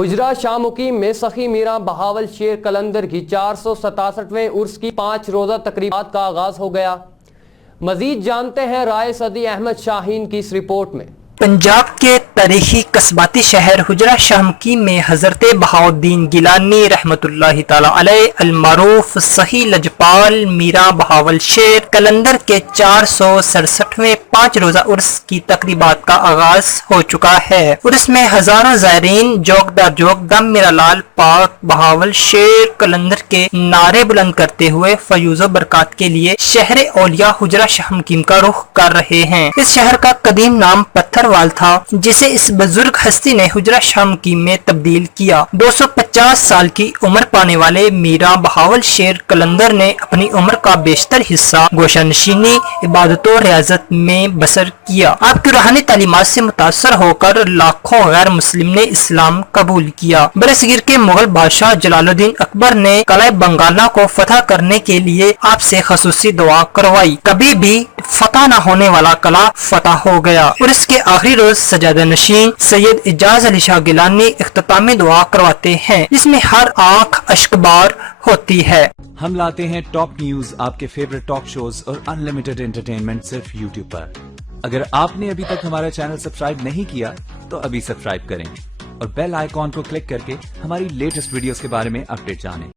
حجرہ شاہ مقیم میں سخی میراں بہاول شیر قلندر کی 467ویں عرس کی 5 روزہ تقریبات کا آغاز ہو گیا۔ مزید جانتے ہیں رائے صدی احمد شاہین کی اس رپورٹ میں۔ پنجاب کے تاریخی قصباتی شہر حجرہ شاہ مقیم میں حضرت بہاؤالدین گیلانی رحمۃ اللہ تعالی علیہ المعروف سخی لجپال میراں بہاول شیر قلندر کے 467ویں 5 روزہ عرس کی تقریبات کا آغاز ہو چکا ہے۔ عرس میں ہزاروں زائرین جوگ در جوگ دم میرا لال پاک بہاول شیر قلندر کے نعرے بلند کرتے ہوئے فیوز و برکات کے لیے شہر اولیاء حجرہ شاہ مقیم کا رخ کر رہے ہیں۔ اس شہر کا قدیم نام پتھر وال تھا، جسے اس بزرگ ہستی نے حجرہ شاہ مقیم میں تبدیل کیا۔ 250 سال کی عمر پانے والے میراں بہاول شیر قلندر نے اپنی عمر کا بیشتر حصہ گوشہ نشینی، عبادت و ریاضت میں بسر کیا۔ آپ کی روحانی تعلیمات سے متاثر ہو کر لاکھوں غیر مسلم نے اسلام قبول کیا۔ برصغیر کے مغل بادشاہ جلال الدین اکبر نے قلعہ بنگالہ کو فتح کرنے کے لیے آپ سے خصوصی دعا کروائی۔ کبھی بھی فتح نہ ہونے والا قلعہ فتح ہو گیا اور اس کے آخری روز سجادہ نشین سید اعجاز علی شاہ گیلانی اختتامی دعا کرواتے ہیں، جس میں ہر آنکھ اشکبار ہوتی ہے۔ ہم لاتے ہیں ٹاپ نیوز، آپ کے فیورٹ ٹاک شوز اور انلمیٹڈ انٹرٹینمنٹ صرف یوٹیوب پر۔ اگر آپ نے ابھی تک ہمارا چینل سبسکرائب نہیں کیا تو ابھی سبسکرائب کریں اور بیل آئیکن کو کلک کر کے ہماری لیٹسٹ ویڈیوز کے بارے میں اپڈیٹ جانیں۔